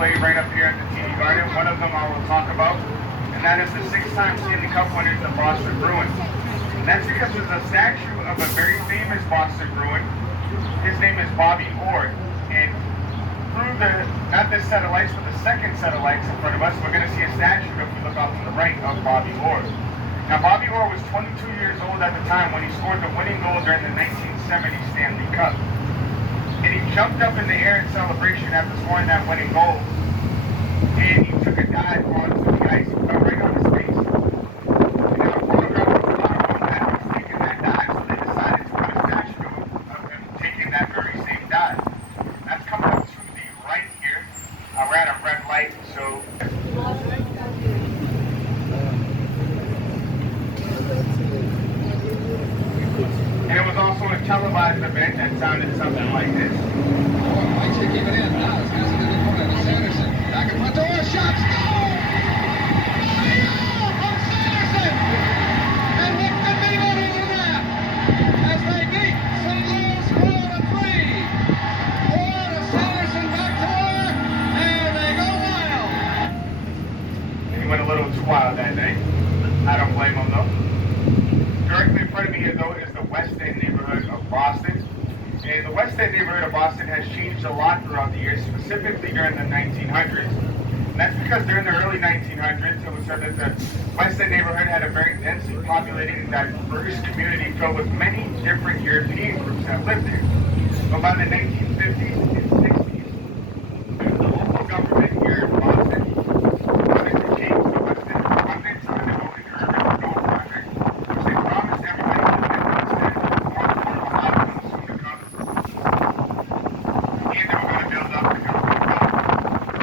display right up here at the TD Garden. One of them I will talk about, and that is the 6-time Stanley Cup winners, the Boston Bruins. And that's because there's a statue of a very famous Boston Bruin. His name is Bobby Orr. And through not this set of lights, but the second set of lights in front of us, we're going to see a statue if we look off to the right of Bobby Orr. Now, Bobby Orr was 22 years old at the time when he scored the winning goal during the 1970 Stanley Cup. And he jumped up in the air in celebration after scoring that winning goal. And he took a dive onto the ice. He fell right on his face. And now a photograph was caught of him that was taking that dive, so they decided to put a statue of him taking that very same dive. That's coming up to the right here. We're at a red light, so... And it was also a televised event that sounded something like this. Lights are keeping in. Now it's passing in the corner to Sanderson. Back in front door. Shots. Goal! From Sanderson! And what could be better than that? As they beat St. Louis 4-3. Orr to Sanderson, back to Orr, and they go wild. And he went a little too wild that day. I don't blame him though. Directly in front of me here, though, is the West End neighborhood of Boston. And the West End neighborhood of Boston has changed a lot throughout the years, specifically during the 1900s. And that's because during the early 1900s, it was said that the West End neighborhood had a very densely populated and diverse community filled with many different European groups that lived there. But by the 1950s and 60s, the local government here in Boston wanted to change the West End province to undergo an urban renewal project, which they promised everybody would get instead more affordable housing soon to come. And they were going to build up the government building. And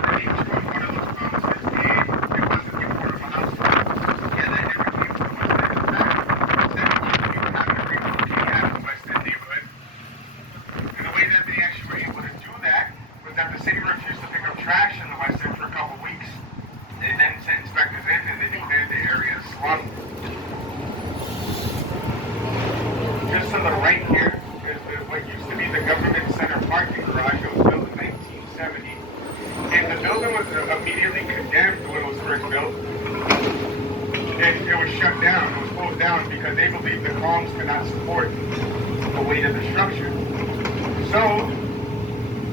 then each one of those promises, and it wasn't the affordable housing. Yeah, that never came to the West End. In fact, 70 people having to relocate out of the West End neighborhood. And the way that they actually were able to do that was that the city refused to pick up trash in the West End for a couple weeks. They then sent inspectors in and they declared the area a slum. Just to the right here is what used to be the government center parking garage. It was built in 1970. And the building was immediately condemned when it was first built. And it was shut down. It was closed down because they believed the columns could not support the weight of the structure. So,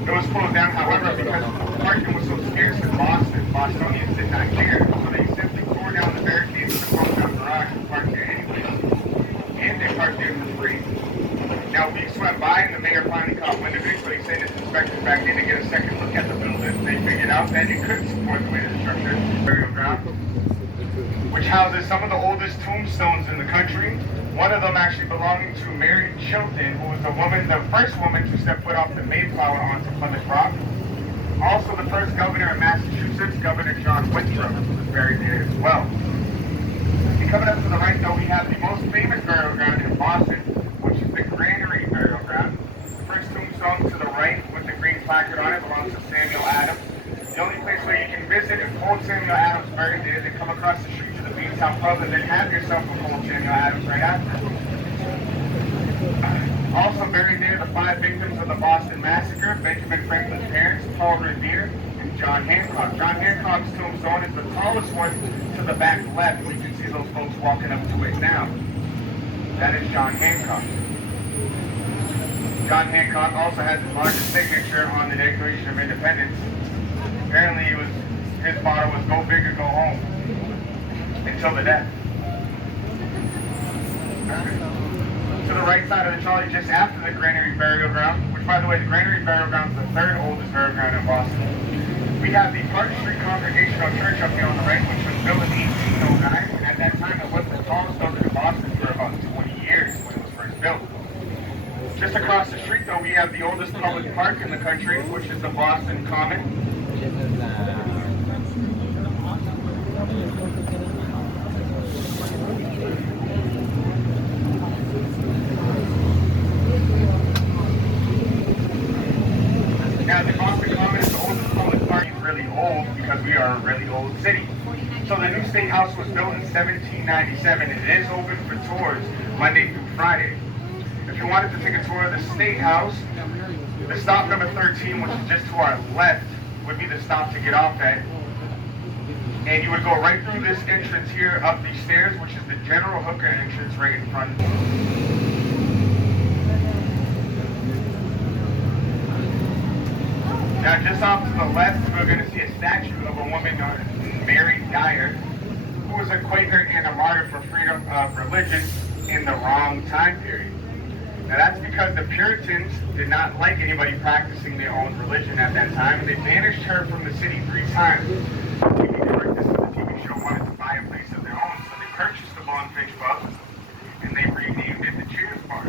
it was closed down, however, because parking was so scarce in Boston, Bostonians did not care. So they simply tore down the barricades in the closed down garage and parked there anyway. And they parked there for free. Now, weeks went by and the mayor finally caught wind of it, so he sent his inspectors back in to get a second look at the building. They figured out that it couldn't support the weight of the structure. Burial ground, which houses some of the oldest tombstones in the country. One of them actually belonging to Mary Chilton, who was the first woman to step foot off the Mayflower onto Plymouth Rock. Also the first governor of Massachusetts, Governor John Winthrop, was buried there as well. And coming up to the right, though, we have the most famous burial ground in Boston, which is the Granary Burial Ground. The first tombstone to the right with the green placard on it belongs to Samuel Adams. The only place where you can visit and hold Samuel Adams buried there is to come across the street to the Beantown Pub and then have yourself a hold Samuel Adams right after. Also buried there, the 5 victims of the Boston Massacre: Benjamin Franklin's parents, Paul Revere, and John Hancock. John Hancock's tombstone is the tallest one to the back left. We can see those folks walking up to it now. That is John Hancock. John Hancock also has the largest signature on the Declaration of Independence. Apparently his motto was go big or go home until the death. To the right side of the trolley, just after the Granary Burial Ground, which by the way, the Granary Burial Ground is the 3rd oldest burial ground in Boston. We have the Park Street Congregational Church up here on the right, which was built in 1809, and at that time it was the tallest building in Boston for about 20 years when it was first built. Just across the street though, we have the oldest public park in the country, which is the Boston Common. Now, the Boston Common is the oldest public park. It's really old because we are a really old city. So the new State House was built in 1797 and it is open for tours Monday through Friday. If you wanted to take a tour of the State House, the stop number 13, which is just to our left, would be the stop to get off at. And you would go right through this entrance here, up these stairs, which is the general hooker entrance right in front. Now, just off to the left, we're going to see a statue of a woman named Mary Dyer, who was a Quaker and a martyr for freedom of religion in the wrong time period. Now, that's because the Puritans did not like anybody practicing their own religion at that time, and they banished her from the city 3 times. TV directors of the TV show wanted to buy a place of their own, so they purchased the Bonefish Pub, and they renamed it the Cheers Bar.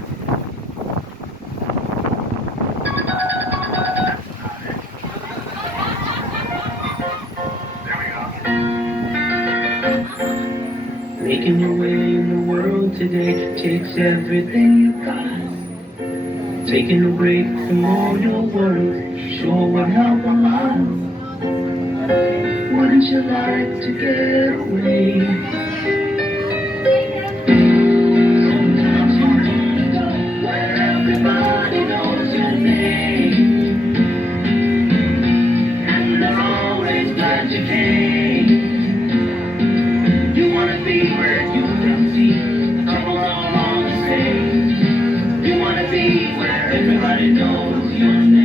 Making your way in the world today takes everything you got. Taking a break from all your worries sure would help a lot. Wouldn't you like to get away? Sometimes you need to go where everybody knows your name, and they're always glad you came. You wanna be where you can see the trouble all the same. You wanna be where everybody knows your name.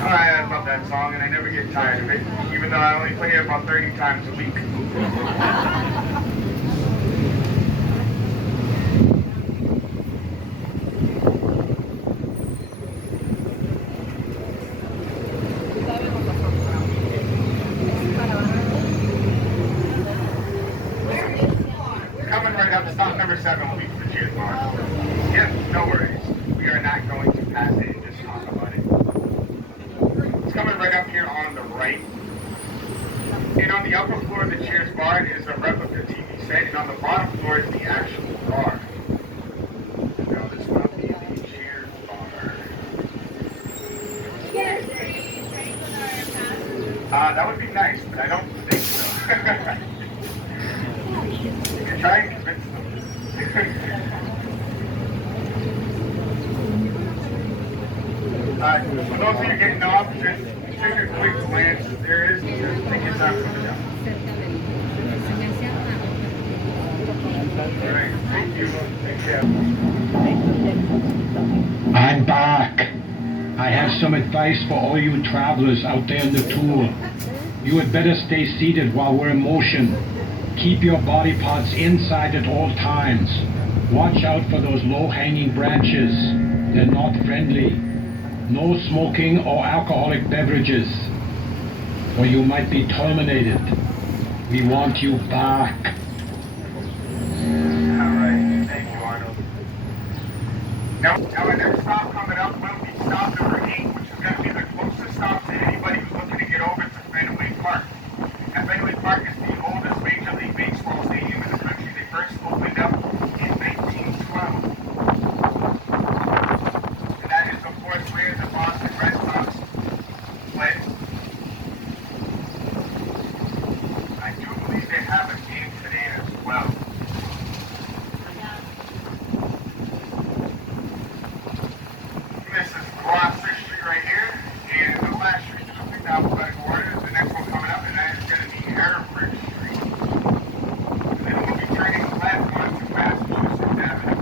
Alright, I love that song, and I never get tired of it, even though I only play it about 30 times a week. Coming right up, stop number 7 will be for the Cheers Bar. Yep, no worries. We are not going to pass it and just talk about it. It's coming right up here on the right. And on the upper floor of the Cheers Bar is a replica TV set, and on the bottom floor is the actual bar. Now this will be the Cheers Bar. That would be nice, but I don't think so. You can try and convince them. For those of you getting off, just take a quick glance. There is, just take your time coming down. Alright, thank you. Take care. I'm back. I have some advice for all you travelers out there in the tour. You had better stay seated while we're in motion. Keep your body parts inside at all times. Watch out for those low-hanging branches. They're not friendly. No smoking or alcoholic beverages, or you might be terminated. We want you back. Alright, thank you, Arnold. Now our next stop coming up will be stop number 8, which is going to be the closest stop to anybody who's looking to get over to Fenway Park. And Fenway Park is the oldest Major League Baseball stadium in the country. They first opened up in 1912. And that is, of course, where the Boston Red Sox play. I do believe they have a game today as well. This is Gloucester Street right here, and the last street to pick out by order is the next one coming up, and that is going to be Hereford Street. And then we'll be turning left onto Massachusetts Avenue.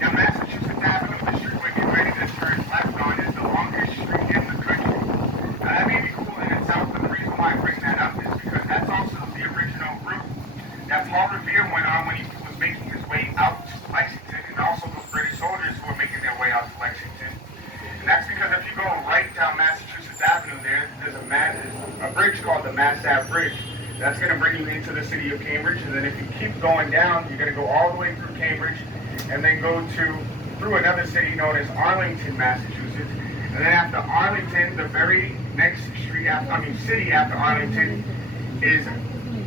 Now, Massachusetts Avenue, the street we're getting ready to turn left on, is the longest street in the country. Now, that may be cool in itself, but the reason why I bring that up is because that's also the original route that Paul Revere went on when he was making his way out to Lexington, and also those British soldiers who were making their way out to Lexington. And that's because if you go right down Massachusetts Avenue there's a bridge called the Mass Ave Bridge. That's going to bring you into the city of Cambridge, and then if you keep going down, you're going to go all the way through Cambridge, and then go through another city known as Arlington, Massachusetts. And then after Arlington, the very next city after Arlington is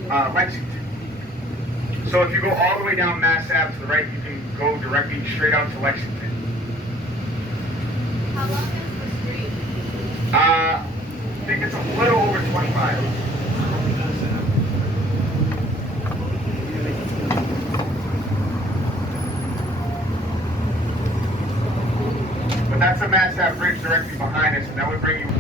Lexington. So if you go all the way down Mass Ave to the right, you can go directly straight out to Lexington. How long is the street? I think it's a little over 20 miles. cross the Mass Ave Bridge directly behind us, and that would bring you